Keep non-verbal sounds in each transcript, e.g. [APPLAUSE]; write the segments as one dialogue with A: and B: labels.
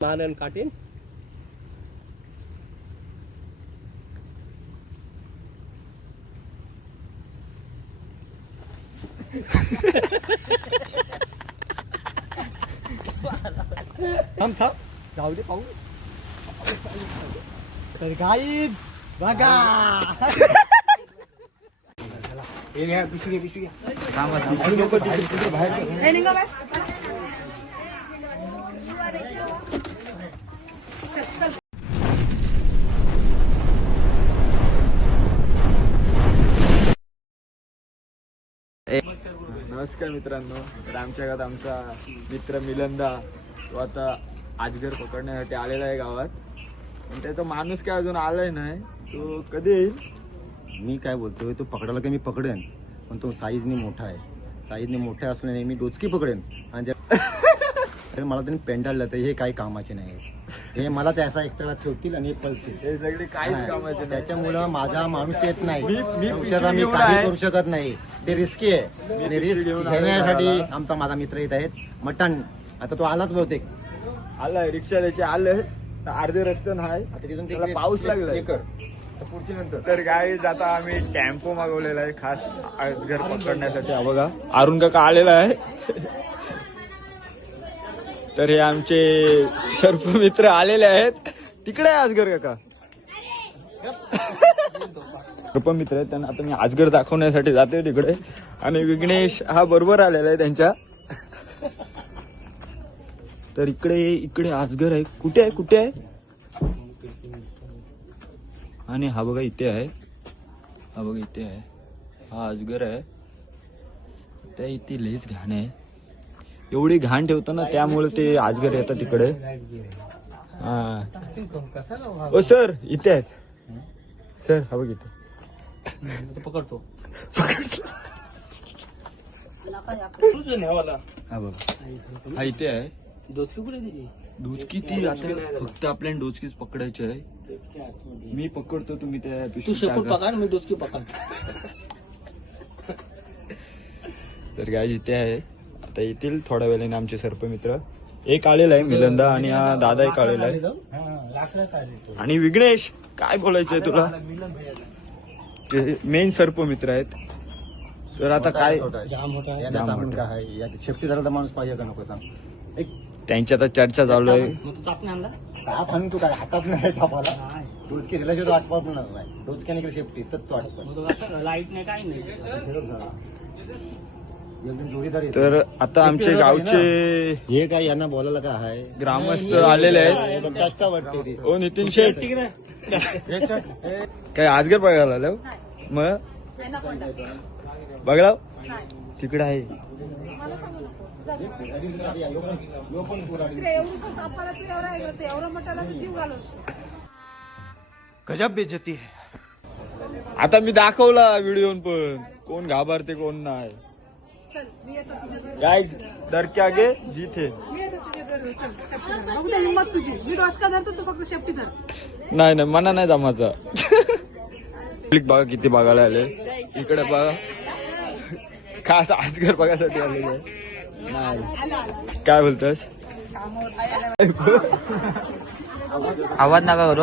A: मानन काटीन
B: थांब थांब जाऊ दे पाहू तर गाईच बघा हे घ्या, पिशवी घ्या, पिशवी घ्या. आणि
C: नमस्कार मित्रांनो तर आमच्या गावात आमचा मित्र मिलंदा तो आता आजगर पकडण्यासाठी आलेला आहे गावात. पण त्याचा माणूस काय अजून आलाय नाही तो कधी येईल?
D: मी काय बोलतोय तो पकडायला की मी पकडेन पण तो साईजने मोठा आहे. साईजने मोठा असल्याने मी डोचकी पकडेन. आणि [LAUGHS] मला त्यांनी पेंडाळलं तर हे काही कामाचे नाही हे मला त्याचा एकट्याला ठेवतील आणि हे पळतील.
C: हे सगळे काहीच कामाचे नाही.
D: त्याच्यामुळं माझा माणूस येत नाही.
C: मी- मी
D: काही. करू शकत नाही. ते रिस्की आहे. आणि रिस्क
C: घेऊन आलोय
D: घेण्यासाठी
C: घराला.
D: आमचा माझा मित्र येत आहेत मटण. आता तो आलाच बहुतेक.
C: आलाय रिक्षा त्याचे आलंय तर अर्धे रस्ते नाही.
D: आता तिथून ते
C: त्याला पाऊस लागलाय.
D: हे कर.
C: तर पुढची नंतर. तर काय आता आम्ही टेम्पो मागवलेला आहे खास घर पकडण्यासाठी. हा बघा. अरुण काका आलेला आहे. तर हे आमचे सर्प मित्र आलेले आहेत. तिकडे आहे आजगर काका. सर्प मित्र आहेत. त्यांना आता मी आजगर दाखवण्यासाठी जाते तिकडे. आणि विघ्नेश हा बरोबर आलेला आहे त्यांच्या. तर इकडे इकडे आजगर आहे. कुठे आहे? कुठे आहे? आणि हा बघा इथे आहे. हा बघा इथे आहे. हा अजगर आहे. त्या इथे लेस घाण आहे एवढी घाण ठेवतो ना त्यामुळे ते अजगर येतात तिकडे. हा. ओ सर इथे आहेत. सर हा बघ इथे.
B: पकडतो.
C: हा बघा. हा इथे आहे.
B: कुठे
C: डोचकी ती आता फक्त आपल्याला डोचकीच पकडायची आहे. मी पकडतो तुम्ही त्या
B: तू शेपूट. पकड मी डोचकी पकडतो.
C: तर काय इथे आहे. आता येतील थोड्या वेळाने आमचे सर्प मित्र. एक आलेला आहे मिलंदा आणि हा दादा एक आलेला आहे. आणि विघ्नेश काय बोलायचंय तुला? ते मेन सर्प मित्र आहेत. तर आता काय.
B: जाम होता
D: शेपटी धरायला माणूस पाहिजे का नको सांग? एक
C: त्यांची आता चर्चा चालू आहे.
B: तू
D: साप काय? हातात नाही सापाला डोचकी दिल्याशिवाय तो आठवा पण नाही. डोचक्याने शेपटी तर तो आठवतो
B: लाइट नाही. काय नाही.
C: तर आता आमचे गावचे
D: हे काय यांना बोलायला काय आहे?
C: ग्रामस्थ आलेले आहेत.
D: वाटते
C: ओ नितीन शेठ. काय आजगर बघायला आलो मग? बघला तिकडे आहे.
B: गजब बेजती
C: आता मी दाखवला व्हिडिओ पण. कोण घाबरते कोण नाही.
E: चल मी येतो तुझ्या
C: काय डरके आगे जीत. है
E: हिंमत तुझी. मी डोचका धरतो तू फक्त शेपटी धर.
C: नाही नाही मना नाही जमाचा बघा किती बघायला आले. इकडे बघा. खास आजगर बघायसाठी आलेले. नाही. काय बोलतोस?
F: आवाज नका करू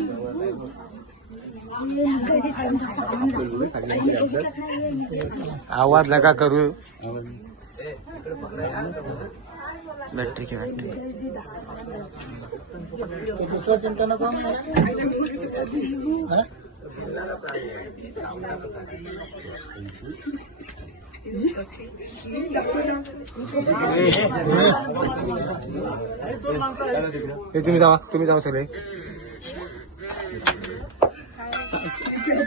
F: आवाज़ नका करू। बॅटरी की बॅटरी।
B: तुम्ही जावा तुम्ही जावा सगळे.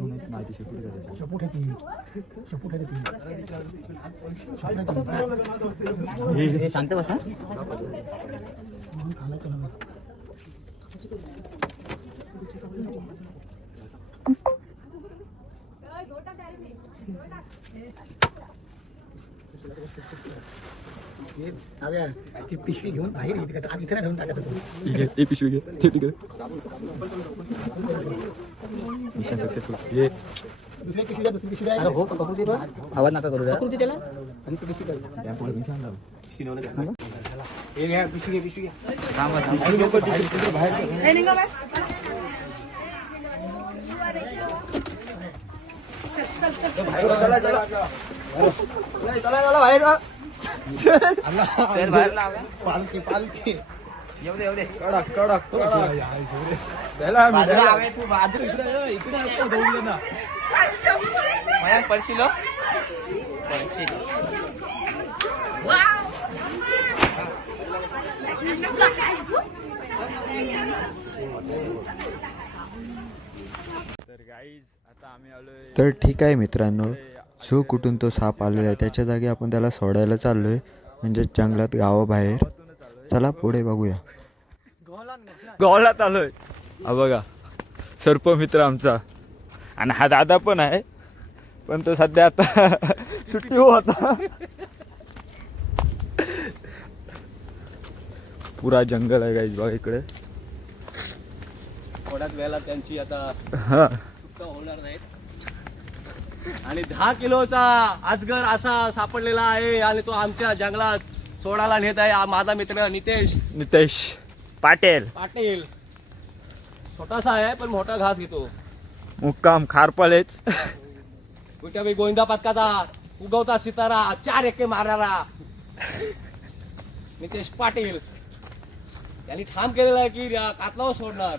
E: नाही तुला आपण हाणा सांगता बिलं नसेल. ए, ए, तो कोण? ए, भाडा पोहोचव.
F: काय कुठं एवढी दिसणार
B: काय तू
F: हे शांत बसा
D: ती पिशवी घेऊन बाहेर येते का इथे घेऊन टाकत
C: ठीक आहे पिशवी घे. ते ठीक आहे. मिशन सक्सेसफुल ये.
D: दुसरी पिशवी द्या, दुसरी पिशवी द्या.
F: आवाज नका करू
D: पकडू ती त्याला
B: हे घ्या पिशवी घे पिशवी घ्या.
F: थांबा थांबा.
B: आणि लोक तिकडे बाहेर
E: ए, निघा बाय.
F: चल बाहेर लावा
D: पालखी पालखी.
F: येऊ दे येऊ दे.
C: कडक कडक कडक. त्याला मी
F: बाजूला हवे तू बाजू. मया पडशील हो? पडशील
C: तर गाईज आता आम्ही आलोय
A: तर ठीक आहे मित्रांनो. जो कुठून तो साप आलेला आहे त्याच्या जागी आपण त्याला सोडायला चाललोय. म्हणजे जंगलात गावाबाहेर. चला पुढे बघूया.
C: गावाला आलोय. हा बघा सर्प मित्र आमचा. आणि हा दादा पण आहे. पण तो सध्या आता सुट्टी हो आता पुरा जंगल आहे गाईज बघा इकडे.
G: थोड्याच वेळेला त्यांची आता
C: हा.
G: आणि दहा किलोचा आजगर असा सापडलेला आहे आणि तो आमच्या जंगलात सोडायला नेत आहे. माझा मित्र नितेश.
C: नितेश पाटेल.
G: पाटील. छोटासा आहे पण मोठा घास घेतो.
C: मुक्काम खारपालेच
G: विटाबी गोविंदा पथकाचा उगवता सितारा चार एके मारणारा नितेश पाटील. त्यांनी ठाम केलेला आहे की या कातलावर सोडणार.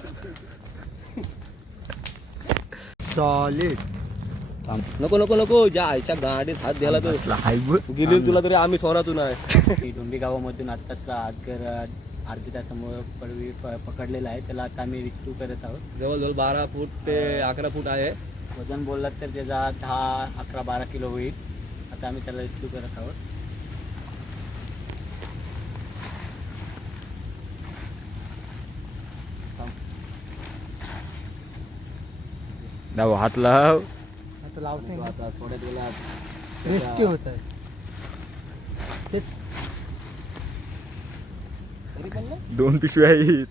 D: सॉलिड
G: नको नको नको. ज्या आईच्या गाडीत हात द्यायला तो गेली तुला तरी आम्ही सोरातून आहे. [LAUGHS]
H: डोंबी गावामधून आत्ताच आजगर अर्ध्या तासामुळे पडवी प- पकडलेला आहे. त्याला आता आम्ही रिस्क्यू करत आहोत.
G: जवळजवळ बारा फूट ते अकरा फूट आहे.
H: वजन बोललात तर त्याचा दहा अकरा बारा किलो होईल. आता आम्ही त्याला रिस्क्यू करत आहोत.
C: दाव हात लाव.
D: लावते
H: तो आता
D: रेस्क्यू होत आहे
C: दोन पिशव्या आहेत.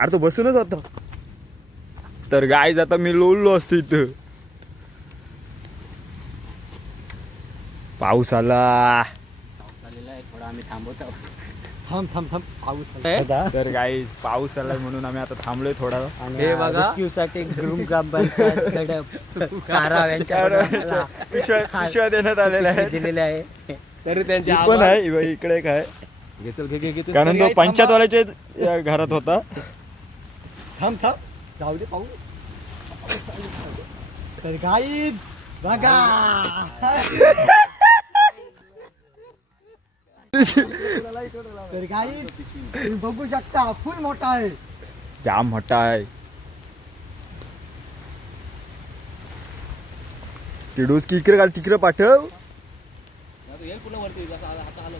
C: अरे तो बसूनच होता. तर गाय आता मी लोळलो असतो इथं. पाऊस आला.
H: पाऊस आलेला आहे थोडा आम्ही थांबवत. आहोत
D: थांब थांब थांब. पाऊस
C: तर गाई पाऊस आलाय म्हणून आम्ही आता थांबलोय थोडा.
G: हे बघा.
H: साठी ग्रुम ग्रामपंचायत [LAUGHS]
C: पिशव्या [LAUGHS] पिशव्या देण्यात आलेल्या आहेत.
H: दिलेले आहे.
G: तरी त्यांचे
C: ती पण आहे इव- इकडे एक आहे.
G: घे तू.
C: कारण तो पंचायतवाल्याच्या या घरात होता.
D: थांब थांब. जाऊ दे पाऊस तर गाईज बघा. [LAUGHS] तर गाईज तुम्ही बघू शकता फुल मोठा आहे.
C: जाम मोठा आहे. किडूस की इकडे घाल तिकडे पाठव.
G: आता येईल पुन्हा वरती जसं आता आता आलो.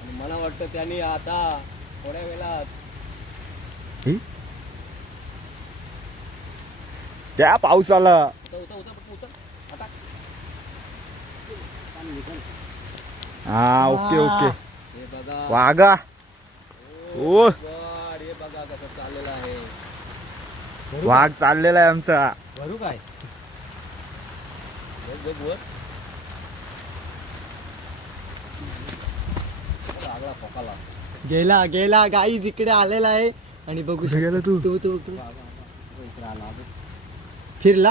G: आणि मला वाटतं त्यांनी आता थोड्या वेळात
C: त्या पावसाला.
G: उतर उतर उतर उतर. आता.
C: हा ओके ओके.
G: बघा.
C: वागा. ओ.
G: वाड, बघा कसं चाललेलं आहे.
C: वाघ चाललेला आहे आमचा.
G: भरू काय? बघ, बघ, वर. लागला फोकाला
D: गेला गेला गाईज इकडे आलेला आहे. आणि बघू शकता
C: गेला तू?
D: तू तू तू. फिरला?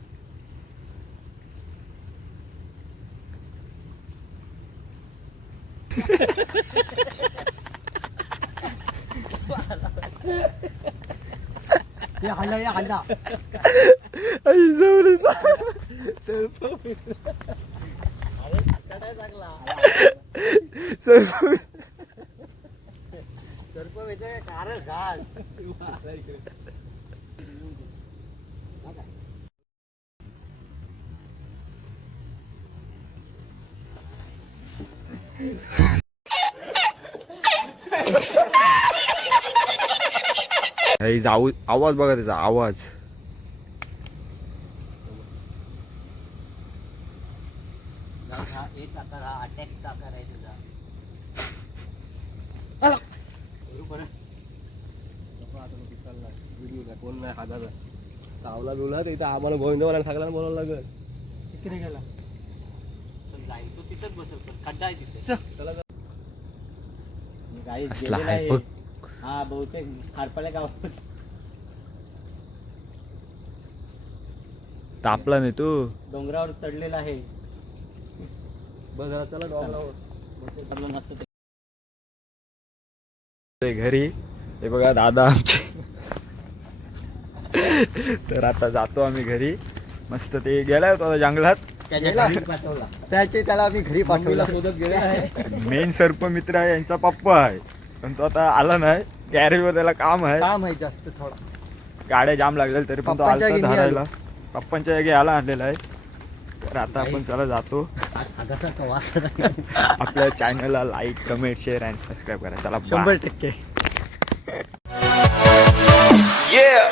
C: हे जाऊ आवाज बघा त्याचा आवाज
H: हा एक आकार हा अटॅक तुझा
G: व्हिडिओ कोण नाही हाताचा चावला बिवला आम्हाला सगळ्यांना बोलावं लागेल
H: तिकडे गेला तिथंच खड्डा आहे तिथे
C: असला आहे. बघ.
H: हा बहुतेक खारपाल्या गावात.
C: तापला नाही तू.
H: डोंगरावर चढलेला आहे.
G: जरा चला डोंगरावर.
H: आपलं मस्त ते-
C: ते घरी. हे बघा दादा आमचे. तर आता जातो आम्ही घरी. मस्त ते गेलाय होता जंगलात.
H: पाठवला.
D: त्याचे त्याला आम्ही घरी
G: आहे. [LAUGHS]
C: मेन सर्प मित्र आहे यांचा पप्पा आहे. पण तो आता आला नाही. गॅरेजवर त्याला काम आहे.
D: काम आहे जास्त थोडा.
C: गाड्या जाम लागलेल्या तरी पण तो आलता धरायला. पप्पांच्या जागी आला आणलेला आहे. तर आता आपण चला जातो. आपल्या चॅनलला like comment share and subscribe करा. चला
D: शंभर टक्के.
B: Yeah.